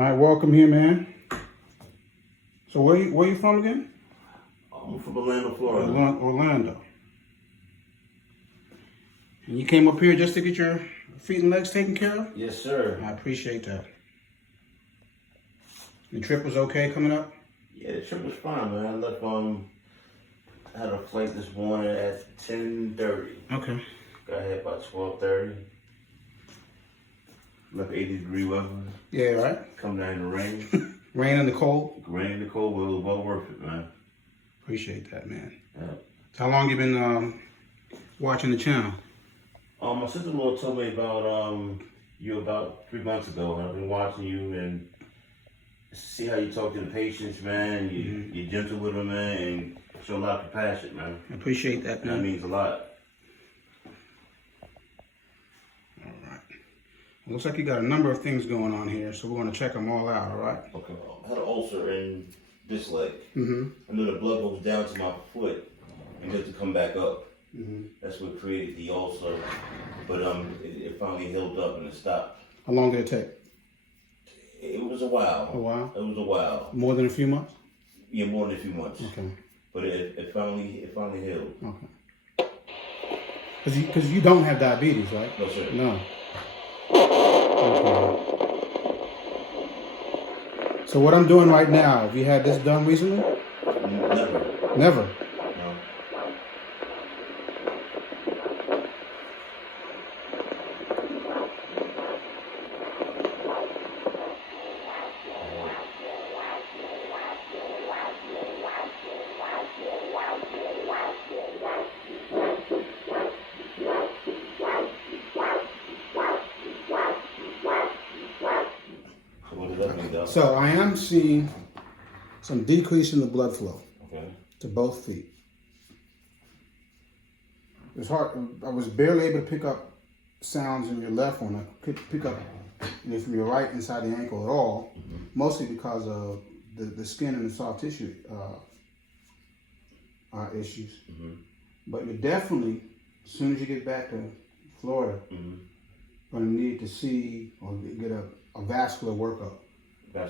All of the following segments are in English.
All right, welcome here, man. So where you from again? I'm from Orlando, Florida. Orlando. And you came up here just to get your feet and legs taken care of? Yes, sir. I appreciate that. The trip was okay coming up? Yeah, the trip was fine, man. I left, I had a flight this morning at 10:30. Okay. Got here by 12:30. Left 80-degree weather. Yeah, right? Come down in the rain. Rain in the cold? Rain in the cold, but it was well worth it, man. Appreciate that, man. Yeah. So how long you been watching the channel? My sister-in-law told me about you about 3 months ago, and I've been watching you and see how you talk to the patients, man. You're gentle with them, man, and show a lot of compassion, man. I appreciate that, man. That means a lot. All right. It looks like you got a number of things going on here, so we're going to check them all out, all right? Okay. I had an ulcer in this leg. Mm-hmm. I know the blood goes down to my foot and just to come back up. Mm-hmm. That's what created the ulcer. But it finally healed up and it stopped. How long did it take? It was a while. A while? It was a while. More than a few months? Yeah, more than a few months. Okay. But it finally healed. Okay. Because you don't have diabetes, right? No, sir. No. Okay. So what I'm doing right now, have you had this done recently? Never. Never. No. So I am seeing some decrease in the blood flow to both feet. It's hard. I was barely able to pick up sounds in your left one. I could pick up from your right inside the ankle at all, mostly because of the skin and the soft tissue issues. But you're definitely, as soon as you get back to Florida, going to need to see or get a vascular workup. Yeah,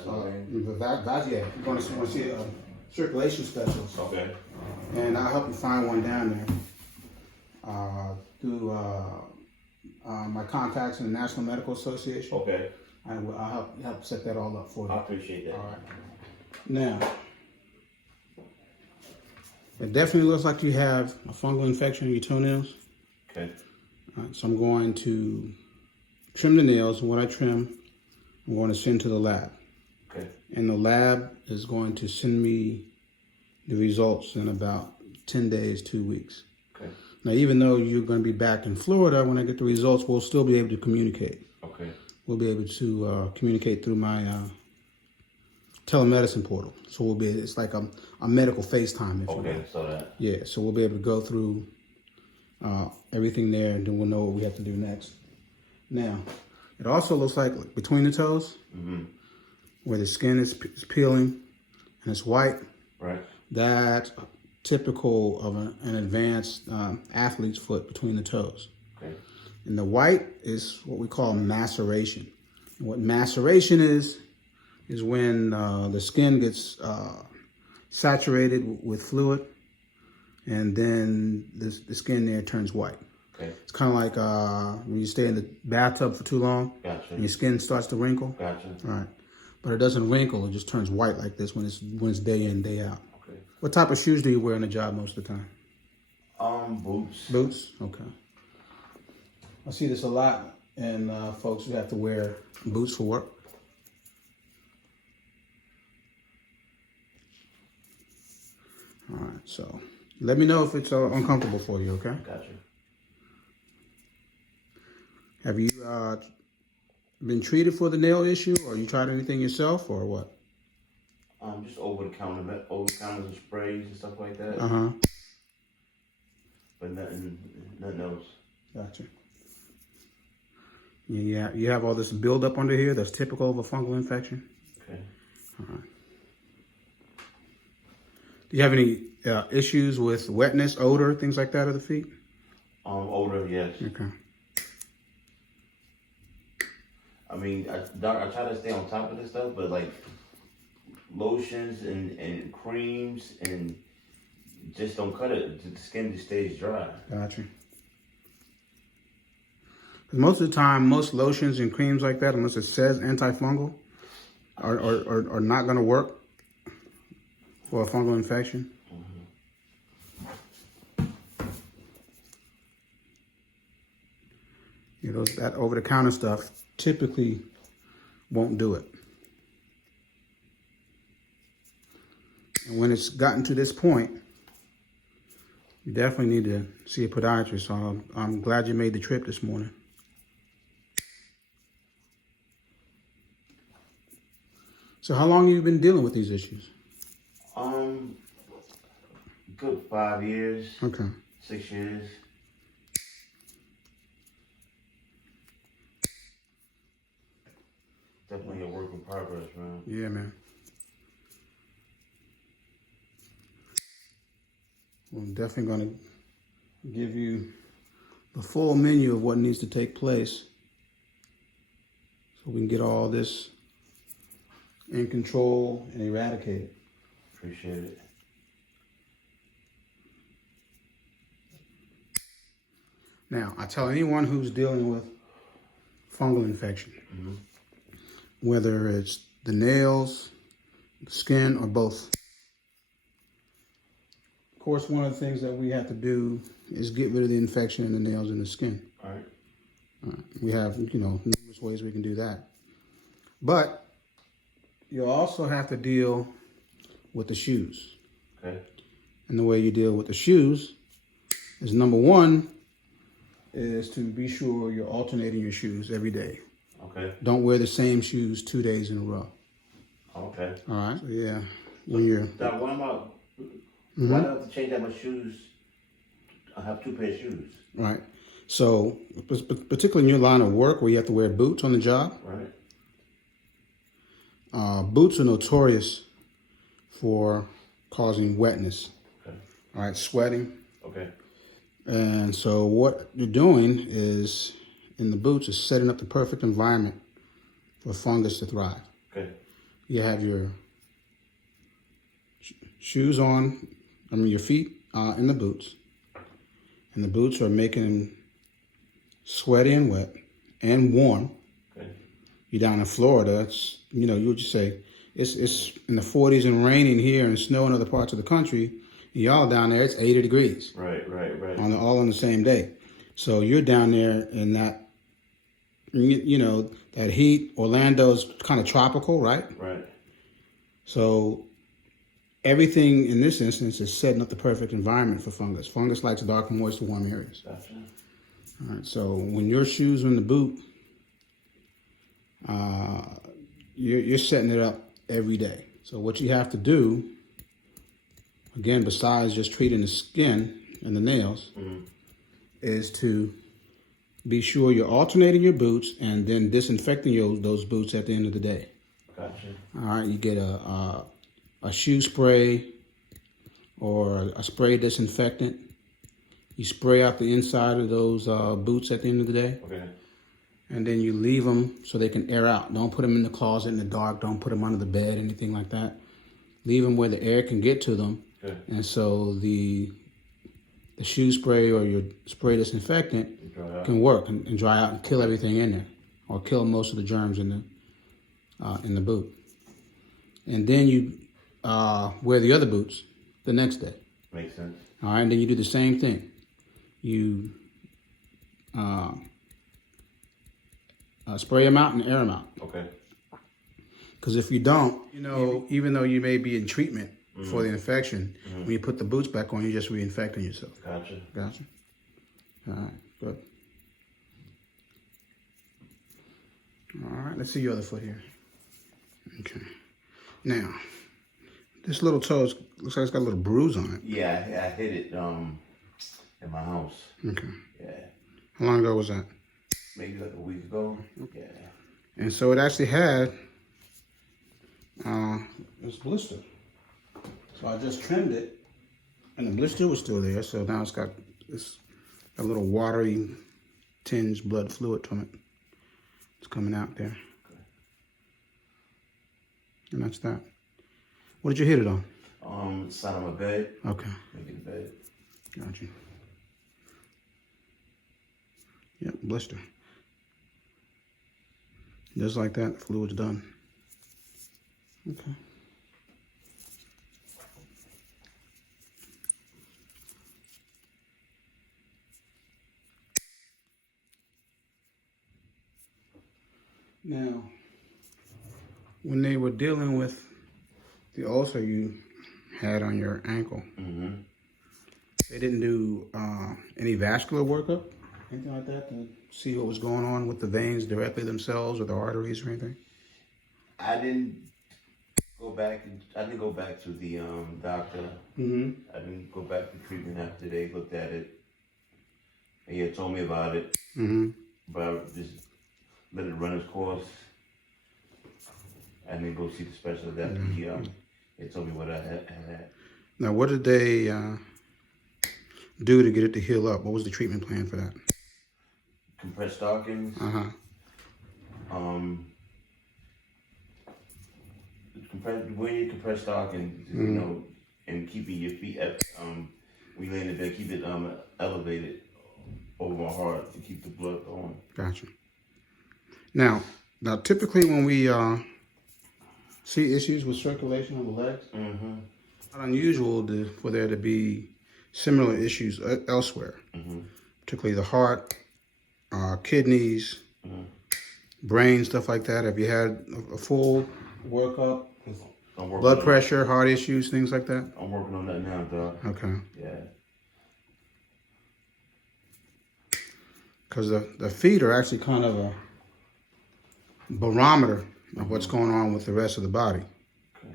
you're going to see a circulation specialist. Okay. And I'll help you find one down there through my contacts in the National Medical Association. Okay. I'll help set that all up for you. I appreciate that. All right. Now, it definitely looks like you have a fungal infection in your toenails. Okay. All right, so I'm going to trim the nails, and what I trim, I'm going to send to the lab. Okay. And the lab is going to send me the results in about 10 days, 2 weeks. Okay. Now, even though you're going to be back in Florida, when I get the results, we'll still be able to communicate. Okay. We'll be able to communicate through my telemedicine portal. So it's like a medical FaceTime. Okay, so that. Yeah, so we'll be able to go through everything there, and then we'll know what we have to do next. Now, it also looks like between the toes, where the skin is peeling and it's white, right? That's typical of an advanced athlete's foot between the toes. Okay. And the white is what we call maceration. And what maceration is when the skin gets saturated with fluid, and then the skin there turns white. Okay. It's kind of like when you stay in the bathtub for too long, Gotcha. and your skin starts to wrinkle. Gotcha. All right. But it doesn't wrinkle, it just turns white like this when it's day in, day out. Okay. What type of shoes do you wear on the job most of the time? Boots. Boots? Okay. I see this a lot in folks who have to wear boots for work. All right, so let me know if it's uncomfortable for you, okay? Gotcha. Have you been treated for the nail issue, or you tried anything yourself, or what? Just over the counter and sprays and stuff like that. But nothing else. Gotcha. Yeah, you have all this buildup under here that's typical of a fungal infection. Okay. All right. Do you have any issues with wetness, odor, things like that of the feet? Odor, yes. Okay. I mean, doc, I try to stay on top of this stuff, but like lotions and creams and just don't cut it. The skin just stays dry. Gotcha. Most of the time, most lotions and creams like that, unless it says antifungal, are not going to work for a fungal infection. You know, that over-the-counter stuff typically won't do it. And when it's gotten to this point, you definitely need to see a podiatrist. So I'm glad you made the trip this morning. So how long have you been dealing with these issues? Good 5 years. Okay. 6 years. Definitely a work in progress, man. Yeah, man. Well, I'm definitely going to give you the full menu of what needs to take place so we can get all this in control and eradicated. Appreciate it. Now, I tell anyone who's dealing with fungal infection, whether it's the nails, the skin, or both. Of course, one of the things that we have to do is get rid of the infection in the nails and the skin. All right. We have, numerous ways we can do that. But you'll also have to deal with the shoes. Okay. And the way you deal with the shoes is, number one, is to be sure you're alternating your shoes every day. Okay. Don't wear the same shoes 2 days in a row. Okay. All right. So yeah. When you're. Doc, what about? Why do I have to change out my shoes? I have 2 pairs of shoes. Right. So, particularly in your line of work where you have to wear boots on the job. Right. Boots are notorious for causing wetness. Okay. All right. Sweating. Okay. And so what you're doing is, in the boots, is setting up the perfect environment for fungus to thrive. Okay. You have your shoes on, your feet in the boots. And the boots are making them sweaty and wet and warm. Okay. You're down in Florida, it's, you would just say, it's in the 40s and raining here and snow in other parts of the country. Y'all down there, it's 80 degrees. Right. All on the same day. So you're down there in that, that heat. Orlando's kind of tropical, right? Right. So everything in this instance is setting up the perfect environment for fungus. Fungus likes dark, moist, warm areas. Gotcha. All right. So when your shoes are in the boot, you're setting it up every day. So what you have to do, again, besides just treating the skin and the nails, is to be sure you're alternating your boots and then disinfecting those boots at the end of the day. Gotcha. All right, you get a shoe spray or a spray disinfectant. You spray out the inside of those boots at the end of the day. Okay. And then you leave them so they can air out. Don't put them in the closet in the dark. Don't put them under the bed, anything like that. Leave them where the air can get to them. Okay. And so the shoe spray or your spray disinfectant can work and dry out and kill everything in there, or kill most of the germs in the boot. And then you wear the other boots the next day. Makes sense. All right, and then you do the same thing. You spray them out and air them out. Okay. Because if you don't, even though you may be in treatment for the infection, when you put the boots back on, you're just reinfecting yourself. Gotcha. All right, good. All right, let's see your other foot here. Okay. Now, this little toe looks like it's got a little bruise on it. Yeah, I hit it in my house. Okay. Yeah. How long ago was that? Maybe like a week ago. Yeah. And so it actually had this blister. So I just trimmed it, and the blister was still there. So now it's got a little watery tinged blood fluid from it. It's coming out there. And that's that. What did you hit it on? Side of my bed. Okay. Making the bed. Got you. Yep, blister. Just like that, the fluid's done. Okay. Now, when they were dealing with the ulcer you had on your ankle, they didn't do any vascular workup, anything like that, to see what was going on with the veins directly themselves or the arteries or anything? I didn't go back to the doctor. I didn't go back to treatment after they looked at it. He had told me about it, but I just let it run its course. I didn't go see the specialist after they told me what I had. Now, what did they do to get it to heal up? What was the treatment plan for that? Compressed stockings. Wearing your compressed stockings, you know, and keeping your feet when you lay in the bed, keep it elevated over my heart to keep the blood going. Gotcha. Now typically when we see issues with circulation on the legs, it's not unusual for there to be similar issues elsewhere, particularly the heart, kidneys, brain, stuff like that. Have you had a full workup? Blood pressure, heart issues, things like that? I'm working on that now, Doc. Okay. Yeah. Because the feet are actually kind of a barometer of what's going on with the rest of the body. Okay.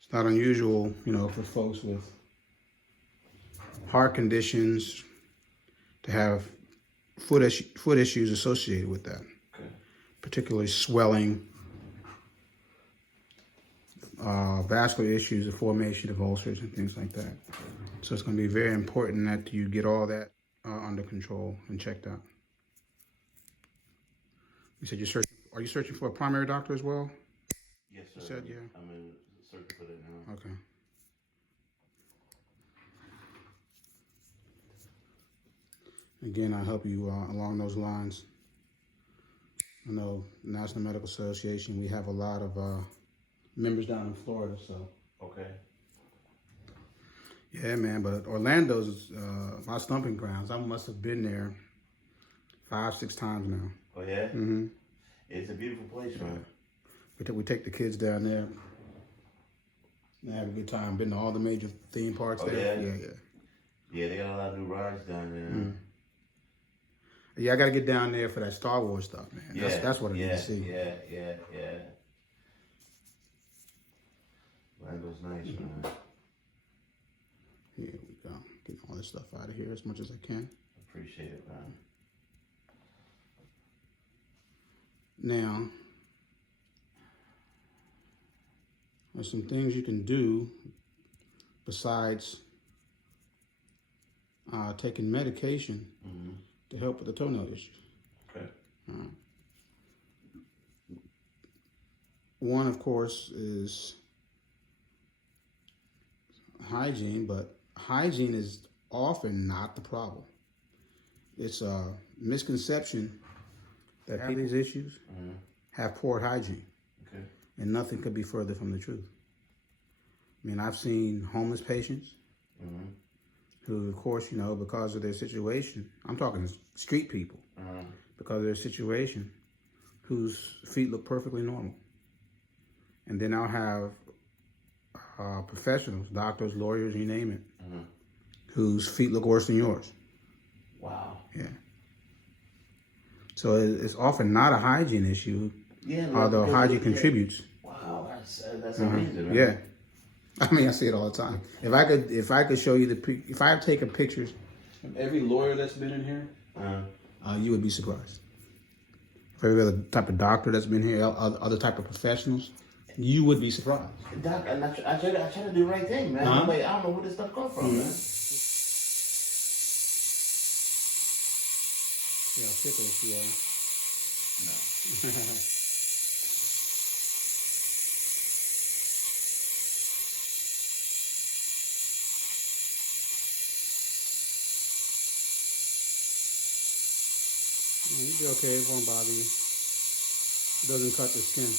It's not unusual, you know, for folks with heart conditions to have foot issues associated with that. Okay. Particularly swelling, vascular issues, the formation of ulcers and things like that. So it's going to be very important that you get all that under control and checked out. You said are you searching for a primary doctor as well? Yes, sir. You said, yeah. I'm in search for that now. Okay. Again, I'll help you along those lines. I know National Medical Association, we have a lot of members down in Florida, so. Okay. Yeah, man, but Orlando's my stomping grounds. I must have been there 5-6 times now. Oh, yeah? Mm-hmm. It's a beautiful place, man. We take the kids down there. They have a good time. Been to all the major theme parks there. Yeah? Yeah, they got a lot of new rides down there. Yeah, I got to get down there for that Star Wars stuff, man. Yeah, That's what I need to see. Yeah. Orlando's nice, man. Here we go. Getting all this stuff out of here as much as I can. Appreciate it, man. Now, there's some things you can do besides taking medication to help with the toenail issues. Okay. One, of course, is hygiene, but hygiene is often not the problem. It's a misconception that have these issues have poor hygiene. Okay. And nothing could be further from the truth. I mean, I've seen homeless patients who, of course, you know, because of their situation, I'm talking street people, because of their situation, whose feet look perfectly normal. And then I'll have professionals, doctors, lawyers, you name it, whose feet look worse than yours. Wow. Yeah. So it's often not a hygiene issue, although hygiene contributes. Wow, that's amazing, man. Yeah. I mean, I see it all the time. If I could show you if I had taken pictures of every lawyer that's been in here, you would be surprised. For every other type of doctor that's been here, other type of professionals, you would be surprised. Doc, and I try to do the right thing, man. I'm like, I don't know where this stuff comes from, man. See how ticklish you are. No. You'll be okay. It won't bother you. It doesn't cut the skin.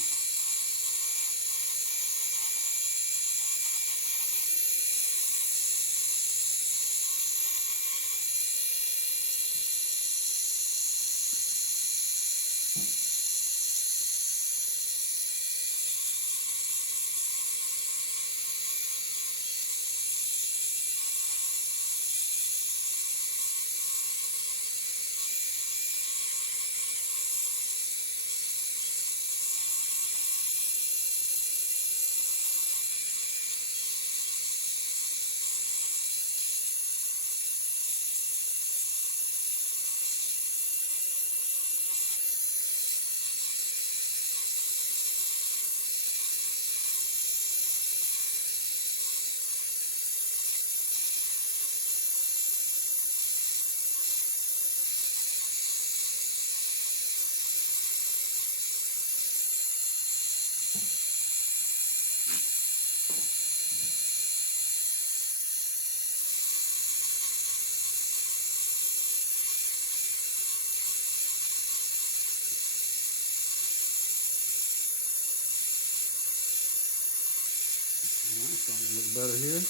Alright, starting to look better here.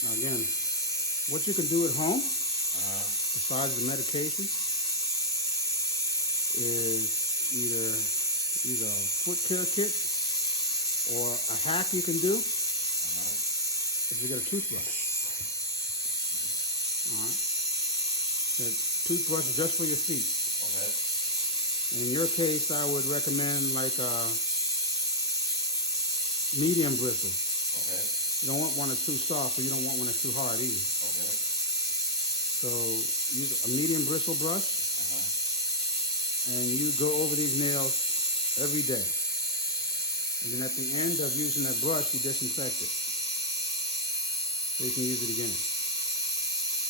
Now again, what you can do at home, besides the medication, is either use a foot care kit or a hack you can do if you get a toothbrush. Alright. A toothbrush just for your feet. Okay. In your case, I would recommend like a medium bristle. Okay. You don't want one that's too soft, but you don't want one that's too hard either. Okay. So use a medium bristle brush, and you go over these nails every day. And then at the end of using that brush, you disinfect it, so you can use it again.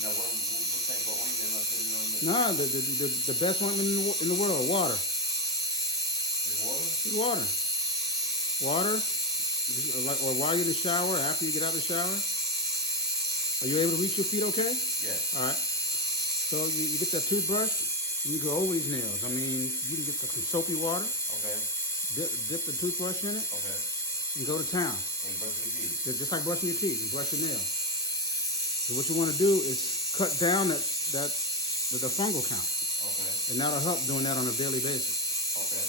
Now, what type of ointment am I putting on this? Nah, the best ointment in the world, water. Is water? Use water. Water, or while you're in the shower, after you get out of the shower. Are you able to reach your feet okay? Yes. All right. So you get that toothbrush, and you go over these nails. I mean, you can get some soapy water. Okay. Dip the toothbrush in it. Okay. And go to town. And brush your teeth. Just like brushing your teeth, and brush your nails. So what you want to do is cut down the fungal count. Okay. And that'll help doing that on a daily basis. Okay.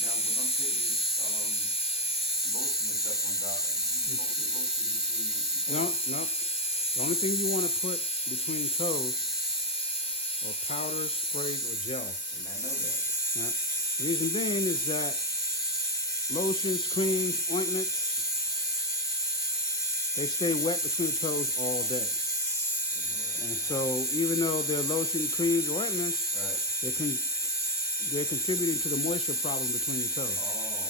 Now, when I'm putting lotion and stuff on Doc, you don't put lotion between your toes? No. The only thing you want to put between toes are powders, sprays, or gel. And I know that. Now, the reason being is that lotions, creams, ointments, they stay wet between the toes all day. And so even though they're lotion, creams, or ointments, they're contributing to the moisture problem between your toes. Oh.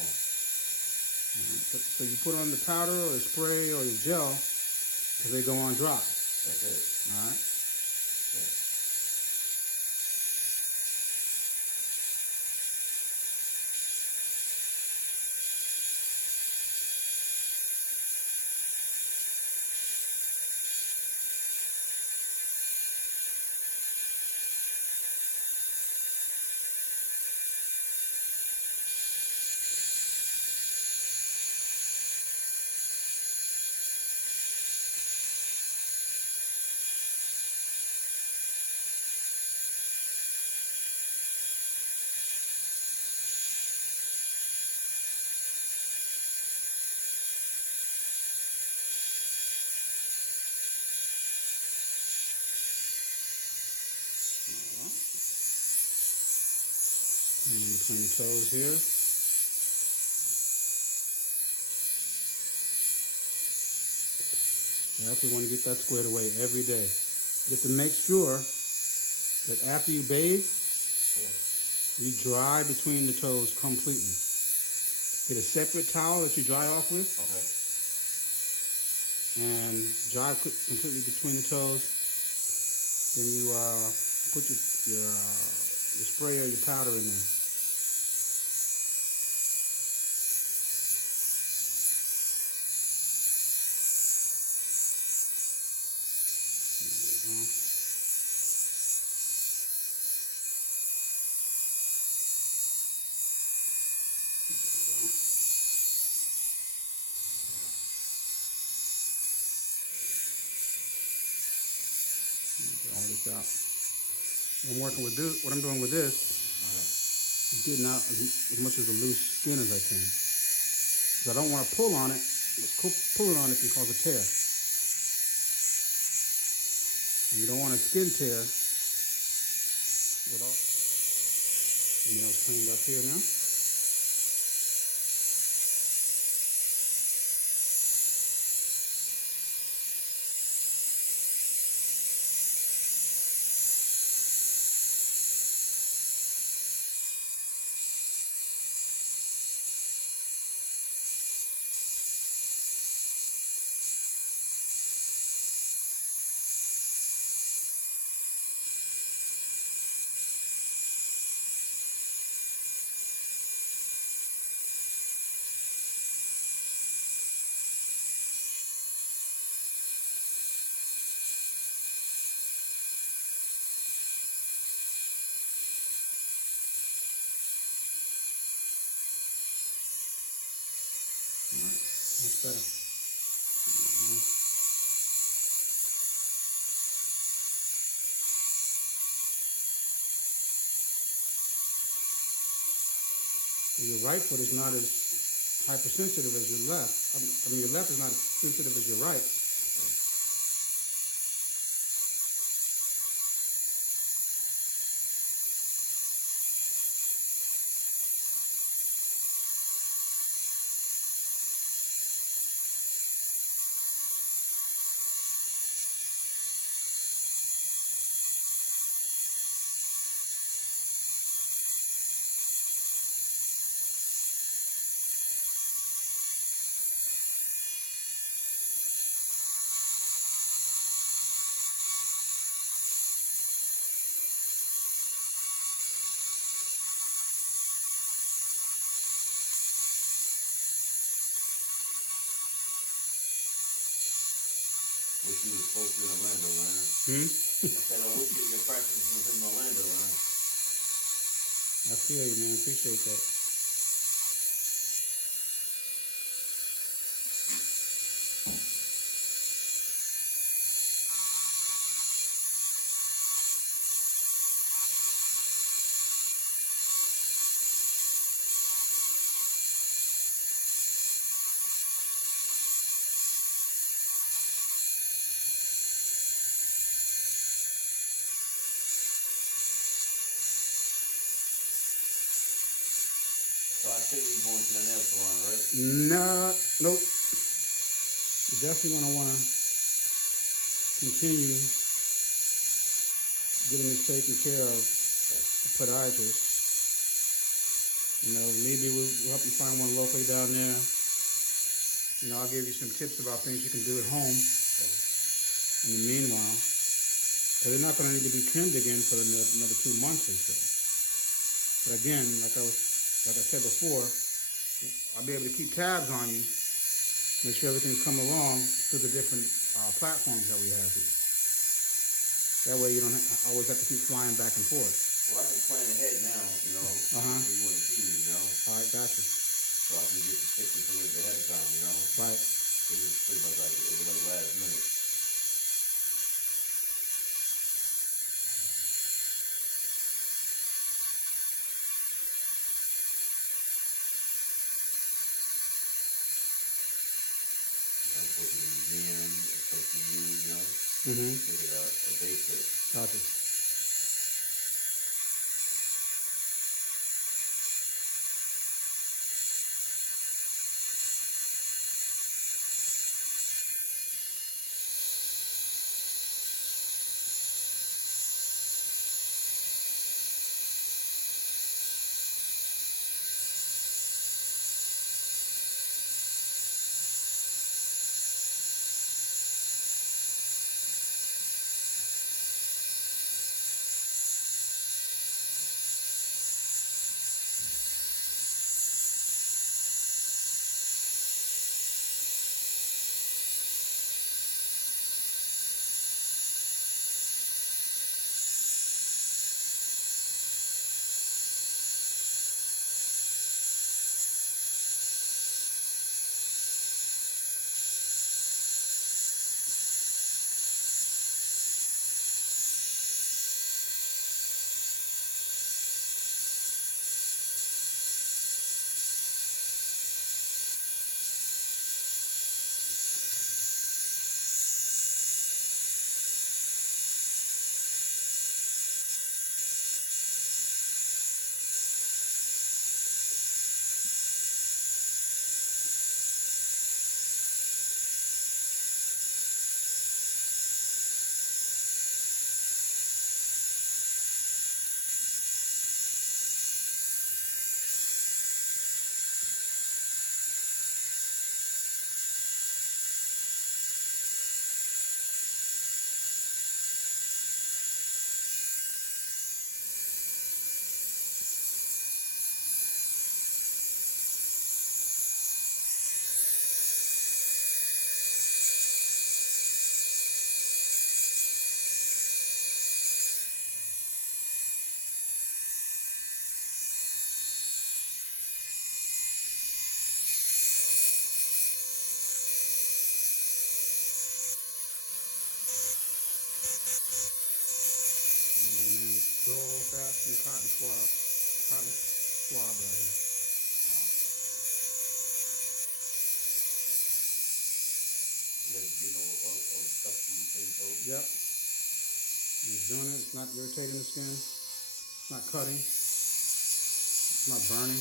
So you put on the powder or the spray or the gel because they go on dry. That's it. All right. Okay. And in between the toes here. You actually want to get that squared away every day. You have to make sure that after you bathe, you dry between the toes completely. Get a separate towel that you dry off with. Okay. And dry completely between the toes. Then you put your spray or your powder in there. There you go. Get all this out. What I'm doing with this is getting out as much of the loose skin as I can. Because I don't want to pull on it. Pulling on it can cause a tear. And you don't want a skin tear with all the nails cleaned up here now. Alright, that's better. There you go. Your right foot is not as hypersensitive as your left. I mean, your left is not as sensitive as your right. Wish you was closer in Orlando, man. I said, I wish your practice was in Orlando, man. I feel you, man. Appreciate that. So I shouldn't be going to the nail salon, right? Nope. You definitely gonna want to continue getting this taken care of. A podiatrist. You know, maybe we'll help you find one locally down there. You know, I'll give you some tips about things you can do at home. In the meanwhile, because they're not going to need to be trimmed again for another 2 months or so. But again, like I said before, I'll be able to keep tabs on you, make sure everything's coming along through the different platforms that we have here. That way you don't always have to keep flying back and forth. Well, I can plan ahead now, you know, where you want to see me, you know. All right, gotcha. So I can get the pictures a little bit ahead of time, you know. Right. So it was pretty much like, it was like last minute. I'm supposed to the museum, it's supposed to you, you know. Make it a day trip. Gotcha. Good old fashioned cotton swab right here. And that's getting all the stuff from between toes. Yep. It's doing it. It's not irritating the skin. It's not cutting. It's not burning.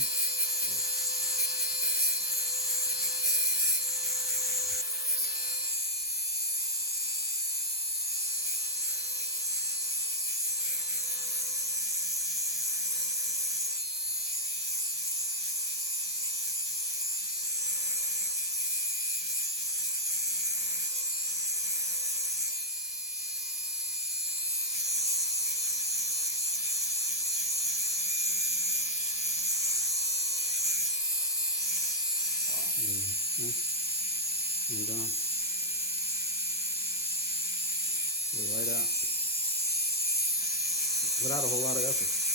And done. Get it right out. Without a whole lot of effort.